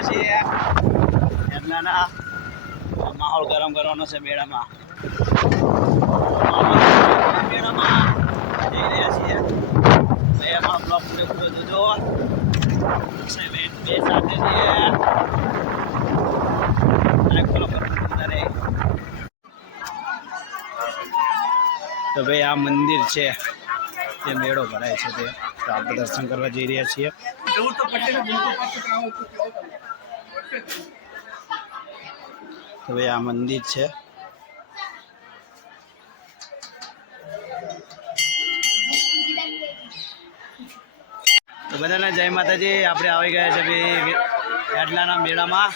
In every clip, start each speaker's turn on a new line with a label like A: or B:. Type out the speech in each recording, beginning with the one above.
A: રહ્યા માહોલ ગરમ કરવાનો છે મેળામાં. જઈ રહ્યા છીએ. તો ભાઈ, આ મંદિર છે. તે મેળો ભરાય છે તો આપણે દર્શન કરવા જઈ રહ્યા છીએ. ભાઈ આ મંદિર છે. તો બધાને જય માતાજી, આપણે આવી ગયા છે ભાઈ એટલાના મેળામાં.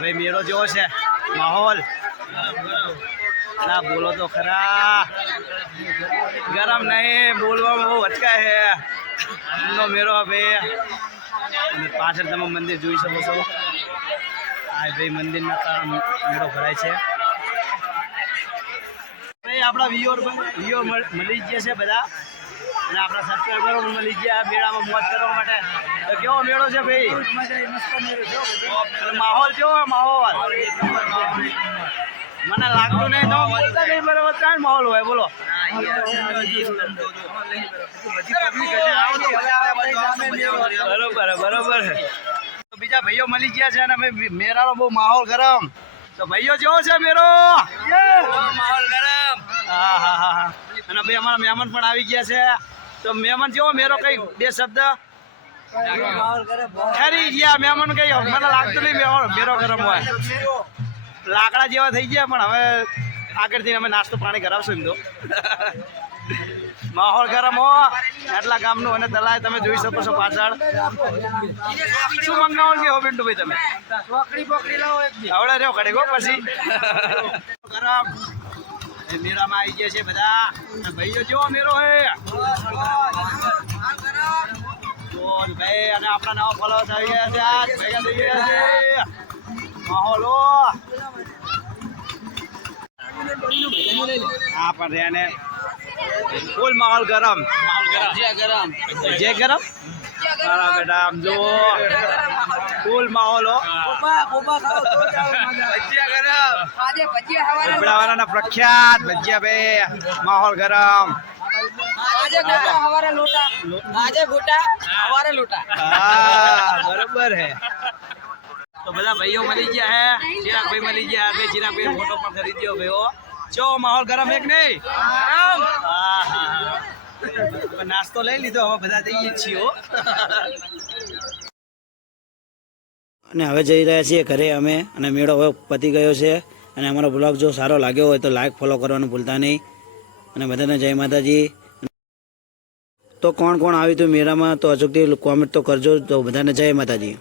A: ભાઈ મેળો જેવો છે? માહોલ? ના, બોલો તો ખરા. ગરમ નહીં, બોલવામાં બહુ અટકાય છે. એમનો મેળો, ભાઈ. પાછળ તમે મંદિર જોઈ શકો છો. આ ભાઈ મંદિરના કામ મેળો ભરાય છે. ભાઈ આપણા વિયો વિયો મળી ગયા છે બધા. અને આપણા સબસ્ક્રાઈબરો પણ મળી ગયા મેળામાં મોજ કરવા માટે. તો કેવો મેળો છે ભાઈ? માહોલ કેવો માહોલ? મને લાગતું નહીં તો બોલતા નહીં બરાબર કાંઈ માહોલ હોય બોલો. બરોબર બરોબર. બીજા ભાઈઓ મળી ગયા છે અને અમે મેળાનો બહુ માહોલ ગરમ. તો ભાઈઓ જેવો છે મેરો માહોલ ગરમ. હા હા હા હા. અને ભાઈ અમારા મહેમાન પણ આવી ગયા છે. તો મહેમાન જેવો મેરો કઈ બે શબ્દ? ખરી ગયા. મહેમાન કઈ મને લાગતું નહીં મેહોલ મેળો ગરમ હોય. લાકડા જેવા થઈ ગયા પણ હવે આગળથી અમે નાસ્તો પાણી કરાવશું એમ તો. માહોલ ગરમ હો. એટલા ગામનું અને દલાય તમે જોઈ શકો છો પાછળ. શું મંગાવો કે હો પિન્ટુભાઈ તમે? આવડે રહ્યો ઘડી ગો પછી. ગરમ. મેળામાં આવી ગયા છે બધા. ભાઈઓ જેવો મેળો હે ભાઈ અને આપણા નવા ફોલો આવી ગયા છે. આજ ભેગા થઈ ગયા છે. માહોલ હો પણ રહ્યા ને. ફૂલ માહોલ ગરમ. જે ગરમ. મારા બેટા આમ જુઓ. ફૂલ માહોલ હો. ભીમડાવાળાના પ્રખ્યાત ભજીયા બે. માહોલ ગરમ. બરોબર હે. તો બધા ભાઈઓ મળી ગયા હે. ચિરાગભાઈ મળી ગયા. ચિરાગભાઈ ચિરાગ ભાઈ ફોટો પણ ખરીદ્યો ભાઈઓ. ચો માહોલ ગરમ એક નહીં? નાસ્તો લઈ લીધો હવે બધા જઈએ છીએ અને હવે જઈ રહ્યા છીએ ઘરે અમે અને મેળો હવે પતી ગયો છે અને અમારો બ્લોગ જો સારો લાગ્યો હોય તો લાઈક ફોલો કરવાનું ભૂલતા નહીં. અને બધાને જય માતાજી. તો કોણ કોણ આવ્યું હતું મેળામાં તો અચૂકથી કોમેન્ટ તો કરજો તો બધાને જય માતાજી.